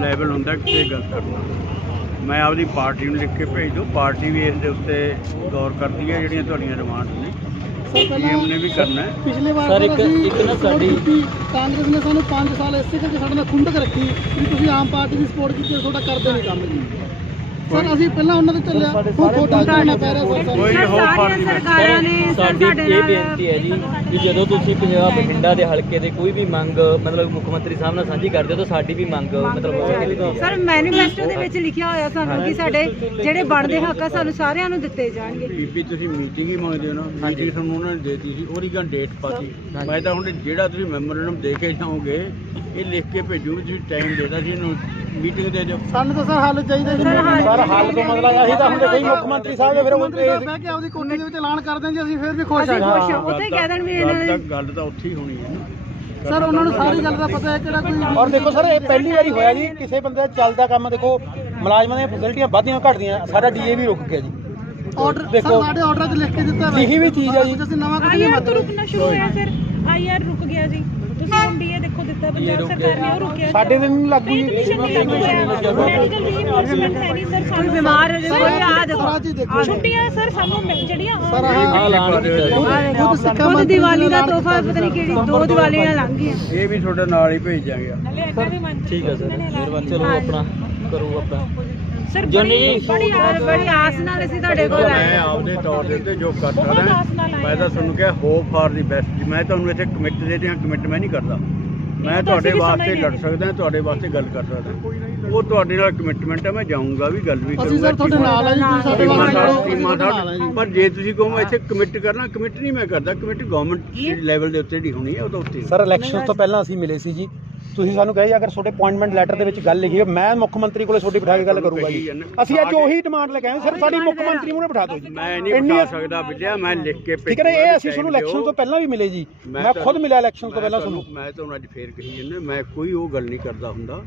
ਲੈਵਲ ਹੁੰਦਾ ਕਿਸੇ ਗੱਲ ਕਰਨਾ। ਮੈਂ ਆਪਦੀ ਪਾਰਟੀ ਨੂੰ ਲਿਖ ਕੇ ਭੇਜ ਦੋ ਪਾਰਟੀ ਵੀ ਇਸ ਦੇ ਉੱਤੇ ਗੌਰ ਕਰਦੀ ਹੈ ਜਿਹੜੀਆਂ ਤੁਹਾਡੀਆਂ ਡਿਮਾਂਡ ਨੇ। ਪੀਐਮ ਨੇ ਵੀ ਕਰਨਾ ਹੈ। ਪਿਛਲੇ ਵਾਰ ਸਰ, ਇੱਕ- ਇੱਕ ਨਾ ਸਾਡੀ- ਕੀਤੀ, ਕਾਂਗਰਸ ਨੇ ਸਾਨੂੰ 5 ਸਾਲ ਇਸੇ ਕਰਕੇ ਸਾਡੇ ਨਾਲ ਖੁੰਡਕ ਰੱਖੀ ਤੁਸੀਂ ਆਮ ਪਾਰਟੀ ਦੀ ਸਪੋਰਟ ਕੀਤੀ ਤੁਹਾਡਾ ਕਰਦੇ ਨਹੀਂ ਕੰਮ ਜੀ। ਸਰ ਅਸੀਂ ਪਹਿਲਾਂ ਉਹਨਾਂ ਦੇ ਚੱਲਿਆ ਹੁਣ ਤੁਹਾਡਾ ਕਰਨਾ ਪੈ ਰਿਹਾ ਸਰ ਕੋਈ ਸਾਰੀਆਂ ਪਾਰਟੀ ਸਰਕਾਰਾਂ ਨੇ ਸਰ ਸਾਡੀ ਇਹ ਬੇਨਤੀ ਹੈ ਜੀ ਕਿ ਜਦੋਂ ਤੁਸੀਂ ਪੰਜਾਬ ਬਠਿੰਡਾ ਦੇ ਹਲਕੇ ਦੇ ਕੋਈ ਵੀ ਮੰਗ ਮਤਲਬ ਮੁੱਖ ਮੰਤਰੀ ਸਾਹਿਬ ਨਾਲ ਸਾਂਝੀ ਕਰਦੇ ਹੋ ਤਾਂ ਸਾਡੀ ਵੀ ਮੰਗ ਮਤਲਬ ਸਰ ਮੈਨੀਫੈਸਟੋ ਦੇ ਵਿੱਚ ਲਿਖਿਆ ਹੋਇਆ ਸਾਨੂੰ ਕਿ ਸਾਡੇ ਜਿਹੜੇ ਬਣਦੇ ਹੱਕ ਆ ਸਾਨੂੰ ਸਾਰਿਆਂ ਨੂੰ ਦਿੱਤੇ ਜਾਣਗੇ। ਬੀਬੀ ਤੁਸੀਂ ਮੀਟਿੰਗ ਹੀ ਮੰਗਦੇ ਹੋ ਨਾ। ਮੀਟਿੰਗ ਤੁਹਾਨੂੰ ਉਹਨਾਂ ਨੇ ਦੇਤੀ ਸੀ ਉਹਦੀ ਗਾਂ ਡੇਟ ਪਾਤੀ। ਮੈਂ ਤਾਂ ਹੁਣ ਜਿਹੜਾ ਤੁਸੀਂ ਮੈਮੋਰੈਂਡਮ ਦੇ ਕੇ ਜਾਓਗੇ ਇਹ ਲਿਖ ਕੇ ਭੇਜੂ ਤੁਸੀਂ ਟਾਈਮ ਦੇਦਾ ਸੀ ਇਹਨੂੰ ਮੀਟਿੰਗ ਦੇ ਦਿਓ ਸਾਨੂੰ ਤਾਂ ਸਰ ਹੱਲ ਚਾਹੀਦਾ ਜੀ। ਸਰ, ਹੱਲ ਤੋਂ ਮਤਲਬ ਅਸੀਂ ਤਾਂ ਹੁਣ ਦੇਖੋ ਮੁੱਖ ਮੰਤਰੀ ਸਾਹਿਬ ਦੇ ਫਿਰ ਉਹ ਬਹਿ ਕੇ ਆਪਦੀ ਕੋਠੀ ਦੇ ਵਿੱਚ ਐਲਾਨ ਕਰ ਦੇਣ ਜੀ ਅਸੀਂ ਫਿਰ ਵੀ ਖੁਸ਼ ਅਸੀਂ ਹਾਂ। ਖੁਸ਼ ਹਾਂ। ਉੱਥੇ ਹੀ ਕਹਿ ਦੇਣ ਵੀ ਇਹਨਾਂ ਗੱਲ ਨੇ ਤਾਂ ਗੱਲ ਤਾਂ ਉੱਥੇ ਹੀ ਹੋਣੀ ਹੈ ਨਾ। ਸਰ ਉਹਨਾਂ ਨੂੰ ਸਾਰੀ ਗੱਲ ਦਾ ਪਤਾ ਹੈ ਕਿਹੜਾ ਕੋਈ ਔਰ ਦੇਖੋ ਸਰ ਇਹ ਪਹਿਲੀ ਵਾਰੀ ਹੋਇਆ ਜੀ ਕਿਸੇ ਬੰਦੇ ਦਾ ਚੱਲਦਾ ਕੰਮ ਦੇਖੋ ਮੁਲਾਜ਼ਮਾਂ ਦੀਆਂ ਫੈਸਿਲਿਟੀਆਂ ਵੱਧਦੀਆਂ ਘਟਦੀਆਂ ਸਾਡਾ ਡੀਏ ਵੀ ਰੁਕ ਗਿਆ ਜੀ। ਆਰਡਰ ਦੇਖੋ ਸਾਡੇ ਆਰਡਰ 'ਚ ਲਿਖ ਕੇ ਦਿੱਤਾ ਲਿਖੀ ਵੀ ਚੀਜ਼ ਹੈ ਜੀ। ਅਸੀਂ ਨਵਾਂ ਕੁਝ ਨਹੀਂ ਮੰਗਦੇ ਰੁਕਣਾ ਸ਼ੁਰੂ ਹੋਇਆ ਸਰ ਆਈਆਰ ਰੁਕ ਗਿਆ ਜੀ। ਤੁਸੀਂ ਹੁਣ ਡੀਏ ਦੇਖੋ ਦਿੱਤਾ ਪੰਜਾਬ ਸਰਕਾਰ ਨੇ ਉਹ ਰੁਕਿਆ ਸਾਡੇ ਦਿਨ ਨੂੰ ਲੱਗੂ ਨਹੀਂ ਲੱਗੂ ਮੈਡੀਕਲ ਰੀਇੰਬਰਸਮੈਂਟ ਹੈ ਨਹੀਂ ਸਰ ਸਾਨੂੰ ਬਿਮਾਰ ਹੋ ਜਾਵੇ ਕੋਈ ਆ ਦੇਖੋ। ਛੁੱਟੀਆਂ ਸਰ ਸਾਨੂੰ ਮਿਲ- ਜਿਹੜੀਆਂ ਸਰ ਖੁਦ ਦੀਵਾਲੀ ਦਾ ਤੋਹਫਾ ਪਤਾ ਨਹੀਂ ਕਿਹੜੀ ਦੋ ਦੀਵਾਲੀਆਂ ਲੰਘ ਗਈਆਂ ਇਹ ਵੀ ਤੁਹਾਡੇ ਨਾਲ ਹੀ ਭੇਜ ਜਾਗੇ ਠੀਕ ਹੈ ਸਰ ਮਿਹਰਬਾਨੀ। ਚਲੋ ਆਪਣਾ ਕਰੋ ਆਪਣਾ। ਸਰ ਬੜੀ ਬੜੀ ਆਸ ਨਾਲ ਅਸੀਂ ਤੁਹਾਡੇ ਕੋਲ ਆਏ ਮੈਂ ਹਾਂ। ਆਪਦੇ ਤੌਰ ਦੇ ਉੱਤੇ ਜੋ ਕਰ ਸਕਦਾ ਮੈਂ ਤਾਂ ਤੁਹਾਨੂੰ ਕਿਹਾ ਹੋਪ ਫਾਰ ਦੀ ਬੈਸਟ ਮੈਂ ਤੁਹਾਨੂੰ ਇੱਥੇ ਕਮਿਟ ਦੇ ਦਿਆਂ ਕਮਿਟ ਮੈਂ ਨਹੀਂ ਕਰਦਾ। ਮੈਂ ਤੁਹਾਡੇ ਵਾਸਤੇ ਲੜ ਹਾਂ। ਸਕਦਾ ਤੁਹਾਡੇ ਵਾਸਤੇ ਗੱਲ ਕਰ ਸਕਦਾ। ਉਹ ਤੁਹਾਡੇ ਨਾਲ ਕਮਿਟਮੈਂਟ ਹੈ ਮੈਂ ਜਾਊਂਗਾ ਵੀ ਗੱਲ ਵੀ ਅਸੀਂ ਸਰ ਤੁਹਾਡੇ ਨਾਲ ਜੀ ਸਾਡੇ ਨਾਲ ਪਰ ਜੇ ਤੁਸੀਂ ਕਹੋ ਮੈਂ ਇੱਥੇ ਕਮਿਟ ਕਰਨਾ ਕਮਿਟ ਨਹੀਂ ਮੈਂ ਕਰਦਾ ਕਮਿਟ ਗਵਰਨਮੈਂਟ ਲੈਵਲ ਦੇ ਉੱਤੇ ਜਿਹੜੀ ਹੋਣੀ ਹੈ ਉਹ ਤਾਂ ਉੱਤੇ। ਸਰ ਇਲੈਕਸ਼ਨ ਤੋਂ ਪਹਿਲਾਂ ਅਸੀਂ ਮਿਲੇ ਸੀ ਜੀ। ਤੁਸੀਂ ਸਾਨੂੰ ਕਹੇ ਅਗਰ ਤੁਹਾਡੇ ਅਪਾਇੰਟਮੈਂਟ ਲੈਟਰ ਦੇ ਵਿੱਚ ਗੱਲ ਲਿਖੀ ਹੈ ਮੈਂ ਮੁੱਖ ਮੰਤਰੀ ਕੋਲੇ ਤੁਹਾਡੀ ਬਿਠਾ ਕੇ ਗੱਲ ਕਰੂੰਗਾ ਜੀ। ਅਸੀਂ ਅੱਜ ਉਹੀ ਡਿਮਾਂਡ ਲੈ ਕੇ ਆਏ ਸਰ ਸਾਡੀ ਮੁੱਖ ਮੰਤਰੀ ਨੂੰ ਬਿਠਾ ਦਿਓ ਜੀ। ਮੈਂ ਨਹੀਂ ਬਤਾ ਸਕਦਾ ਬਿਟਿਆ ਮੈਂ ਲਿਖ ਕੇ ਠੀਕ ਹੈ ਇਹ ਅਸੀਂ ਤੁਹਾਨੂੰ ਇਲੈਕਸ਼ਨ ਤੋਂ ਪਹਿਲਾਂ ਵੀ ਮਿਲੇ ਜੀ। ਮੈਂ ਖੁਦ ਮਿਲਿਆ ਇਲੈਕਸ਼ਨ ਤੋਂ ਪਹਿਲਾਂ ਤੁਹਾਨੂੰ। ਮੈਂ ਤੁਹਾਨੂੰ ਅੱਜ ਫੇਰ ਕਹੀ ਜਾਂਦਾ ਮੈਂ ਕੋਈ ਉਹ ਗੱਲ ਨਹੀਂ ਕਰਦਾ ਹੁੰਦਾ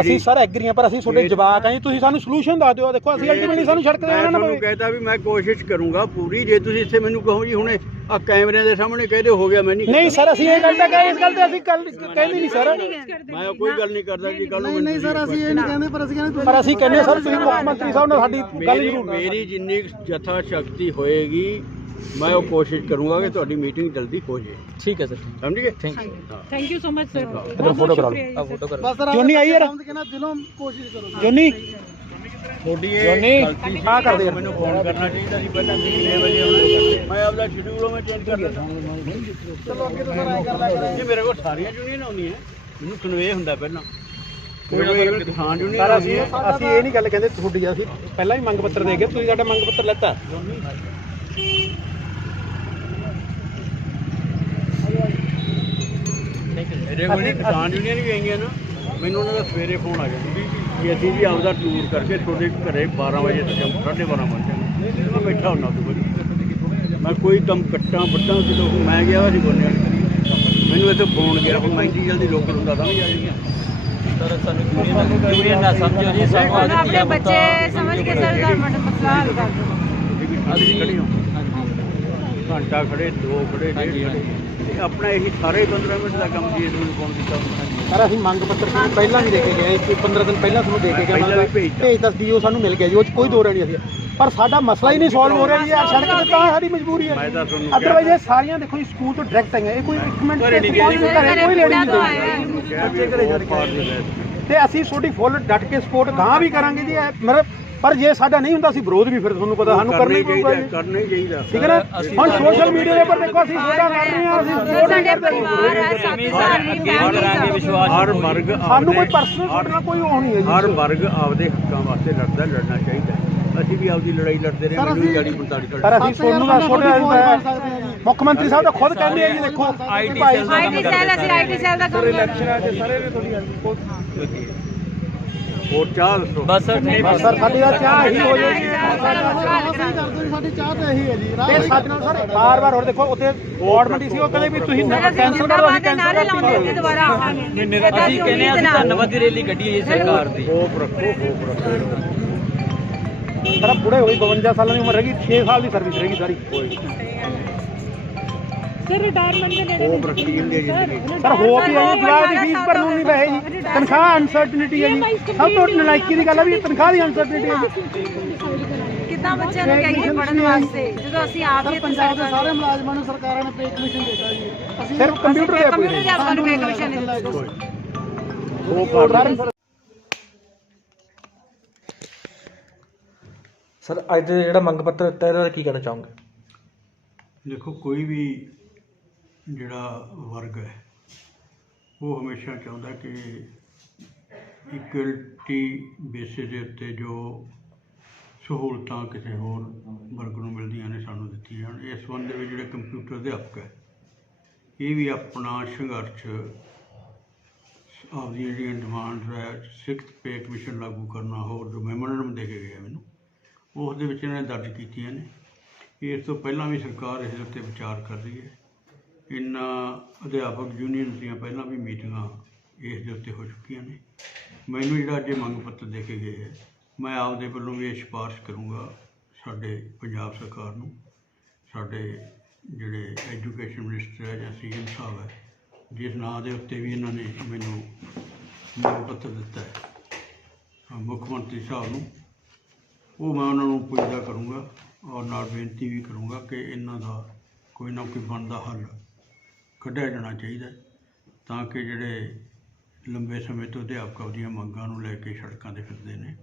ਅਸੀਂ ਸਰ ਐਗਰੀ ਹਾਂ ਪਰ ਅਸੀਂ ਤੁਹਾਡੇ ਜਵਾਬ ਆਏ ਤੁਸੀਂ ਸਾਨੂੰ ਸੋਲੂਸ਼ਨ ਦੱਸ ਦਿਓ ਦੇਖੋ ਅਸੀਂ ਅਲਟੀਮੇਟਲੀ ਸਾਨੂੰ ਸੜਕ ਤੇ ਮੈਂ ਆਉਣਾ ਨਾ ਤੁਹਾਨੂੰ ਪਵੇ ਕਹਿਤਾ ਵੀ ਮੈਂ ਕੋਸ਼ਿਸ਼ ਕਰੂੰਗਾ ਪੂਰੀ ਜੇ ਤੁਸੀਂ ਇੱਥੇ ਮੈਨੂੰ ਕਹੋ ਜੀ ਹੁਣੇ ਆ ਕੈਮਰਿਆਂ ਦੇ ਸਾਹਮਣੇ ਕਹਦੇ ਹੋ ਗਿਆ ਮੈਂ ਨਹੀਂ ਨਹੀਂ ਸਰ ਅਸੀਂ ਇਹ ਗੱਲ ਤਾਂ ਕਹੇ ਇਸ ਗੱਲ ਤੇ ਅਸੀਂ ਗੱਲ ਕਹਿੰਦੇ ਨਹੀਂ ਸਰ। ਮੈਂ ਕੋਈ ਗੱਲ ਨਹੀਂ ਕਰਦਾ ਕਿ ਕੱਲ ਨੂੰ ਨਹੀਂ ਨਹੀਂ ਸਰ ਅਸੀਂ ਇਹ ਨਹੀਂ ਕਹਿੰਦੇ ਪਰ ਅਸੀਂ ਕਹਿੰਦੇ ਪਰ ਅਸੀਂ ਕਹਿੰਦੇ ਸਰ ਤੁਸੀਂ ਮੁੱਖ ਮੰਤਰੀ ਸਾਹਿਬ ਨਾਲ ਸਾਡੀ ਗੱਲ ਮੇਰੀ ਜ਼ਰੂਰ ਮੇਰੀ ਜਿੰਨੀ ਯਥਾ ਸ਼ਕਤੀ ਹੋਏਗੀ ਮੈਂ ਉਹ ਕੋਸ਼ਿਸ਼ ਕਰੂੰਗਾ ਕਿ ਤੁਹਾਡੀ ਮੀਟਿੰਗ ਜਲਦੀ ਹੋ ਜਾਏ। ਠੀਕ ਹੈ ਸਰ। ਸਮਝ ਗਏ? Thank you thank you so much sir ਇੱਧਰ photo ਕਰਾ ਲਓ। ਆ ਫੋਟੋ ਕਰ ਜੋਨੀ ਆਈ ਯਾਰ। ਕਹਿੰਦਾ ਦਿਲੋਂ ਕੋਸ਼ਿਸ਼ ਕਰੋ। ਜੋਨੀ। ਤੁਹਾਡੀ ਜੋਨੀ, ਇਹ ਗਲਤੀ ਆਹ ਕਰਦੇ ਯਾਰ। ਮੈਨੂੰ ਫੋਨ ਕਰਨਾ ਚਾਹੀਦਾ ਸੀ। ਪਹਿਲਾਂ ਕਿੰਨੇ ਵਜੇ ਆਉਣਾ ਮੈਂ ਆਪਦਾ ਸ਼ਡਿਊਲ ਮੈਂ ਚੇਂਜ ਕਰ ਦਿੰਦਾ ਚਲੋ ਅੱਗੇ ਤੋਂ ਸਰ ਆਏ ਕਰ ਲਿਆ ਕਰਾਂਗੇ। ਇਹ ਮੇਰੇ ਕੋਲ ਸਾਰੀਆਂ ਯੂਨੀਅਨ ਆਉਂਦੀਆਂ ਮੈਨੂੰ ਕਨਵੇ ਹੁੰਦਾ ਪਹਿਲਾਂ। ਕੋਈ ਨਾ ਕੋਈ ਕਿਸਾਨ ਯੂਨੀਅਨ ਸਰ ਅਸੀਂ ਅਸੀਂ ਇਹ ਨਹੀਂ ਗੱਲ ਕਹਿੰਦੇ ਤੁਹਾਡੀ ਅਸੀਂ ਪਹਿਲਾਂ ਹੀ ਮੰਗ ਪੱਤਰ ਦੇ ਗਏ ਤੁਸੀਂ ਸਾਡਾ ਮੰਗ ਪੱਤਰ ਲੈਤਾ। ਮੇਰੇ ਕੋਲ ਨਹੀਂ ਕਿਸਾਨ ਯੂਨੀਅਨ ਵੀ ਆਈਆਂ ਨਾ ਮੈਨੂੰ ਉਹਨਾਂ ਦਾ ਸਵੇਰੇ ਫੋਨ ਆ ਜਾਂਦਾ ਕਿ ਅਸੀਂ ਵੀ ਆਪਦਾ ਟੂਰ ਕਰਕੇ ਤੁਹਾਡੇ ਘਰੇ 12 ਵਜੇ ਤੱਕ ਜਾਂ 12:30 ਵਜੇ ਮੈਂ ਬੈਠਾ ਹੁੰਦਾ ਤੂੰ ਬੜੀ ਮੈਂ ਕੋਈ ਕੰਮ ਕੱਟਾਂ ਵੱਟਾਂ ਜਦੋਂ ਮੈਂ ਗਿਆ ਵਾ ਸੀ ਬੋਲਿਆ ਮੈਨੂੰ ਇੱਥੇ ਫੋਨ ਗਿਆ ਹੁਣ ਮੈਂ ਇੰਨੀ ਜਲਦੀ ਲੋਕਲ ਹੁੰਦਾ ਤਾਂ ਵੀ ਆ ਜਾਈਆਂ ਯੂਨੀਅਨ ਨਾ ਸਮਝੋ ਜੀ ਸਾਨੂੰ ਆਪਣੇ ਬੱਚੇ ਸਮਝ ਕੇ ਸਰ ਗਵਰਨਮੈਂਟ ਮਸਲਾ ਹੱਲ ਕਰ ਦਿਓ। ਇਹ ਵੀ ਅਸੀਂ ਖੜੇ ਹਾਂ। ਘੰਟਾ ਖੜੇ ਦੋ ਖੜੇ ਡੇਢ ਖੜੇ। ਤੇ ਆਪਣਾ ਇਹੀ ਸਾਰੇ 15 ਮਿੰਟ ਦਾ ਕੰਮ ਜੀ ਇਸ ਨੂੰ ਫੋਨ ਕੀਤਾ ਸਰ ਅਸੀਂ ਮੰਗ ਪੱਤਰ ਤੁਹਾਨੂੰ ਪਹਿਲਾਂ ਵੀ ਦੇ ਕੇ ਗਏ ਕੋਈ 15 ਦਿਨ ਪਹਿਲਾਂ ਤੁਹਾਨੂੰ ਦੇ ਕੇ ਗਏ ਪਹਿਲਾਂ ਵੀ ਭੇਜਤਾ। ਭੇਜਤਾ ਡੀਓ ਸਾਨੂੰ ਮਿਲ ਗਿਆ ਜੀ ਉਹ 'ਚ ਕੋਈ ਦੋ ਰਹਿਣੀ ਅਸੀਂ ਪਰ ਸਾਡਾ ਮਸਲਾ ਹੀ ਨਹੀਂ ਸੋਲਵ ਹੋ ਰਿਹਾ ਜੀ ਯਾਰ ਸੜਕ ਤੇ ਤਾਂ ਸਾਡੀ ਮਜਬੂਰੀ ਹੈ। ਮੈਂ ਤਾਂ ਤੁਹਾਨੂੰ ਅਦਰਵਾਈਜ਼ ਇਹ ਸਾਰੀਆਂ ਦੇਖੋ ਜੀ ਸਕੂਲ ਤੋਂ ਡਾਇਰੈਕਟ ਆਈਆਂ ਇਹ ਕੋਈ ਇੱਕ ਮਿੰਟ ਘਰੇ ਨਹੀਂ। ਘਰੇ ਕੋਈ ਤੋਂ ਨਹੀਂ ਆਇਆ। ਕਿਹਾ ਵੀ ਤੇ ਅਸੀਂ ਤੁਹਾਡੀ ਫੁੱਲ ਡਟ ਕੇ ਸਪੋਰਟ ਗਾਂ ਵੀ ਕਰਾਂਗੇ ਜੀ ਇਹ ਮਤਲਬ ਪਰ ਜੇ ਸਾਡਾ ਨਹੀਂ ਹੁੰਦਾ ਅਸੀਂ ਵਿਰੋਧ ਵੀ ਫਿਰ ਤੁਹਾਨੂੰ ਪਤਾ ਸਾਨੂੰ ਕਰਨਾ ਹੀ ਪਊਗਾ ਜੀ। ਕਰਨਾ ਹੀ ਚਾਹੀਦਾ। ਠੀਕ ਹੈ ਨਾ? ਹੁਣ ਸੋਸ਼ਲ ਮੀਡੀਆ ਦੇ ਉੱਪਰ ਦੇਖੋ ਅਸੀਂ ਸੋਡਾ ਕਰ ਰਹੇ ਹਾਂ ਅਸੀਂ ਸਾਡੇ। ਪਰਿਵਾਰ ਹੈ। ਕਰਾਂਗੇ ਹੈ। ਵਿਸ਼ਵਾਸ ਹਰ ਵਰਗ ਸਾਨੂੰ ਕੋਈ ਪਰਸਨਲ ਨਾਲ ਕੋਈ ਉਹ ਨਹੀਂ ਹੈ ਜੀ। ਹਰ ਵਰਗ ਆਪਦੇ ਹੱਕਾਂ ਵਾਸਤੇ ਲੜਦਾ ਲੜਨਾ ਚਾਹੀਦਾ। ਹੈ। ਅਸੀਂ ਵੀ ਆਪਦੀ ਲੜਾਈ ਲੜਦੇ ਰਹੇ ਮੈਨੂੰ ਵੀ ਗਾੜੀ 45 ਪਰ ਅਸੀਂ ਸੋਨੂੰ ਦਾ ਤੁਹਾਡੇ ਮੁੱਖ ਮੰਤਰੀ ਸਾਹਿਬ ਤਾਂ ਖੁਦ ਕਹਿੰਦੇ ਆ ਜੀ ਦੇਖੋ ਆਈਟੀ ਸੈੱਲ ਅਸੀਂ ਆਈਟੀ ਸੈੱਲ ਦਾ ਕੰਮ ਕਰਦੇ ਹਾਂ। ਇਲੈਕਸ਼ਨਾਂ 'ਚ ਸਾਰੇ ਨੇ ਤੁਹਾਡੀ ਹੋਰ ਚਾਹ ਦੱਸੋ। ਬਸ ਸਰ ਥੈਂਕ ਯੂ ਸਰ ਸਾਡੀ ਦਾ ਚਾਹ ਹੀ ਹੋ ਜਾਏਗੀ। ਸਾਡੀ ਚਾਹ ਤਾਂ ਇਹੀ ਹੈ ਜੀ। ਤੇ ਸਾਡੇ ਨਾਲ ਸਰ ਬਾਰ-ਬਾਰ ਹੋਰ ਦੇਖੋ ਉੱਥੇ ਵਾਰਡ ਮੰਡੀ ਸੀ ਉਹ ਕਹਿੰਦੇ ਵੀ ਤੁਸੀਂ ਕੈਂਸਲ ਕਰੋ ਅਸੀਂ ਕੈਂਸਲ ਕਰਤੀ ਦੁਬਾਰਾ ਆਵਾਂਗੇ। ਅਸੀਂ ਕਹਿੰਦੇ ਹਾਂ ਅਸੀਂ ਧੰਨਵਾਦ ਦੀ ਰੈਲੀ ਕੱਢੀ ਹੈ ਜੀ ਸਰਕਾਰ ਦੀ। ਹੋਪ ਰੱਖੋ ਹੋਪ ਰੱਖੋ। ਸਰ ਬੁੜੇ ਹੋ ਗਏ 52 ਸਾਲਾਂ ਦੀ ਉਮਰ ਹੈਗੀ 6 ਸਾਲ ਦੀ ਸਰਵਿਸ ਰਹੇਗੀ ਸਾਰੀ। ਸਰ ਰਿਟਾਇਰਮੈਂਟ ਦੇ ਨੇੜੇ ਹੋਪ ਰੱਖੀ ਜਾਂਦੀ ਹੈ ਜ਼ਿੰਦਗੀ ਸਰ ਹੋ ਵੀ ਆਈ ਜਵਾਬ ਦੀ ਫੀਸ ਭਰਨ ਨੂੰ ਨਹੀਂ ਪੈਸੇ ਜੀ। ਤਨਖਾਹ ਅਨਸਰਟਨਿਟੀ ਹੈ ਜੀ। ਸਭ ਤੋਂ ਨਲਾਇਕੀ ਦੀ ਗੱਲ ਹੈ ਵੀ ਤਨਖਾਹ ਦੀ ਅਨਸਰਟਨਿਟੀ ਹੈ ਜੀ। ਕਿੱਦਾਂ ਬੱਚਿਆਂ ਨੂੰ ਕਹੀਏ ਪੜਨ ਵਾਸਤੇ? ਜਦੋਂ ਅਸੀਂ ਆਪ ਹੀ ਪੰਜਾਬ ਦੇ ਸਾਰੇ ਮੁਲਾਜ਼ਮਾਂ ਨੂੰ ਸਰਕਾਰਾਂ ਨੇ ਪੇ ਕਮਿਸ਼ਨ ਦਿੱਤਾ ਜੀ। ਅਸੀਂ ਸਿਰਫ ਕੰਪਿਊਟਰ ਦੇ ਕੋਈ ਕੰਪਿਊਟਰ ਦੇ ਆਪਾਂ ਨੂੰ ਪੇ ਕਮਿਸ਼ਨ ਦਿੱਤਾ। ਹੋਪ ਰੱਖ ਸਰ ਸਰ ਅੱਜ ਦੇ ਜਿਹੜਾ ਮੰਗ ਪੱਤਰ ਦਿੱਤਾ ਇਹਦਾ ਕੀ ਕਹਿਣਾ ਚਾਹੋਗੇ? ਦੇਖੋ ਕੋਈ ਵੀ ਜਿਹੜਾ ਵਰਗ ਹੈ, ਉਹ ਹਮੇਸ਼ਾ ਚਾਹੁੰਦਾ ਕਿ ਇਕੁਅਲਟੀ ਬੇਸਿਸ ਦੇ ਉੱਤੇ ਜੋ ਸਹੂਲਤਾਂ ਕਿਸੇ ਹੋਰ ਵਰਗ ਨੂੰ ਮਿਲਦੀਆਂ ਨੇ, ਸਾਨੂੰ ਦਿੱਤੀਆਂ ਜਾਣ। ਇਸ ਸੰਬੰਧ ਵਿੱਚ ਜਿਹੜੇ ਕੰਪਿਊਟਰ ਅਧਿਆਪਕ ਹੈ, ਇਹ ਵੀ ਆਪਣਾ ਸੰਘਰਸ਼ ਆਪਦੀਆਂ ਜਿਹੜੀਆਂ ਡਿਮਾਂਡਸ ਹੈ ਸਿਕਸਥ ਪੇ ਕਮਿਸ਼ਨ ਲਾਗੂ ਕਰਨਾ, ਹੋਰ ਜੋ ਮੈਮੋਰੈਂਡਮ ਦੇ ਕੇ ਗਏ ਮੈਨੂੰ, ਉਸ ਦੇ ਵਿੱਚ ਇਹਨਾਂ ਨੇ ਦਰਜ ਕੀਤੀਆਂ ਨੇ। ਇਸ ਤੋਂ ਪਹਿਲਾਂ ਵੀ ਸਰਕਾਰ ਇਸ ਉੱਤੇ ਵਿਚਾਰ ਕਰ ਰਹੀ ਹੈ। ਇਹਨਾਂ ਅਧਿਆਪਕ ਯੂਨੀਅਨ ਦੀਆਂ ਪਹਿਲਾਂ ਵੀ ਮੀਟਿੰਗਾਂ ਇਸ ਦੇ ਉੱਤੇ ਹੋ ਚੁੱਕੀਆਂ ਨੇ। ਮੈਨੂੰ ਜਿਹੜਾ ਅੱਜ ਇਹ ਮੰਗ ਪੱਤਰ ਦੇ ਕੇ ਗਏ ਹੈ, ਮੈਂ ਆਪਦੇ ਵੱਲੋਂ ਵੀ ਇਹ ਸਿਫਾਰਿਸ਼ ਕਰੂੰਗਾ ਸਾਡੇ ਪੰਜਾਬ ਸਰਕਾਰ ਨੂੰ। ਸਾਡੇ ਜਿਹੜੇ ਐਜੂਕੇਸ਼ਨ ਮਿਨਿਸਟਰ ਹੈ ਜਾਂ ਸੀਐਮ ਸਾਹਿਬ ਹੈ, ਜਿਸ ਨਾਂ ਦੇ ਉੱਤੇ ਵੀ ਇਹਨਾਂ ਨੇ ਮੈਨੂੰ ਮੰਗ ਪੱਤਰ ਦਿੱਤਾ ਹੈ। ਮੁੱਖ ਮੰਤਰੀ ਸਾਹਿਬ ਨੂੰ, ਉਹ ਮੈਂ ਉਹਨਾਂ ਨੂੰ ਪੁੱਛਦਾ ਕਰੂੰਗਾ ਔਰ ਨਾਲ ਬੇਨਤੀ ਵੀ ਕਰੂੰਗਾ ਕਿ ਇਹਨਾਂ ਦਾ ਕੋਈ ਨਾ ਕੋਈ ਬਣਦਾ ਹੱਲ ਕੱਢਿਆ ਜਾਣਾ ਚਾਹੀਦਾ ਤਾਂ ਕਿ ਜਿਹੜੇ ਲੰਬੇ ਸਮੇਂ ਤੋਂ ਅਧਿਆਪਕਾਂ ਦੀਆਂ ਮੰਗਾਂ ਨੂੰ ਲੈ ਕੇ ਸੜਕਾਂ 'ਤੇ ਫਿਰਦੇ ਨੇ,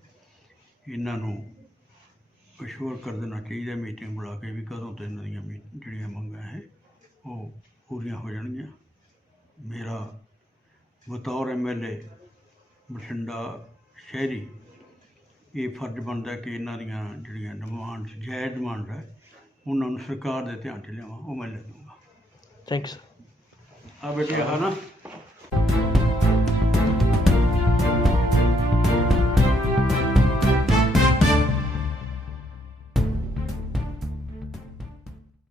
ਇਹਨਾਂ ਨੂੰ ਅਸ਼ੋਰ ਕਰ ਦੇਣਾ ਚਾਹੀਦਾ ਮੀਟਿੰਗ ਬੁਲਾ ਕੇ ਵੀ ਕਦੋਂ ਤੋਂ ਇਹਨਾਂ ਦੀਆਂ ਮੀ- ਜਿਹੜੀਆਂ ਮੰਗਾਂ ਹੈ, ਉਹ ਪੂਰੀਆਂ ਹੋ ਜਾਣਗੀਆਂ। ਮੇਰਾ ਬਤੌਰ ਐਮਐਲਏ ਬਠਿੰਡਾ ਸ਼ਹਿਰੀ, ਇਹ ਫਰਜ਼ ਬਣਦਾ ਕਿ ਇਹਨਾਂ ਦੀਆਂ ਜਿਹੜੀਆਂ ਡਿਮਾਂਡਸ ਜਾਇਜ਼ ਡਿਮਾਂਡ ਹੈ, ਉਹਨਾਂ ਨੂੰ ਸਰਕਾਰ ਦੇ ਧਿਆਨ 'ਚ ਲਿਆਵਾਂ, ਉਹ ਮੈਂ ਲੈ ਦੂੰਗਾ ਥੈਂਕਸ ਆ ਬੇਟੇ ਆ ਨਾ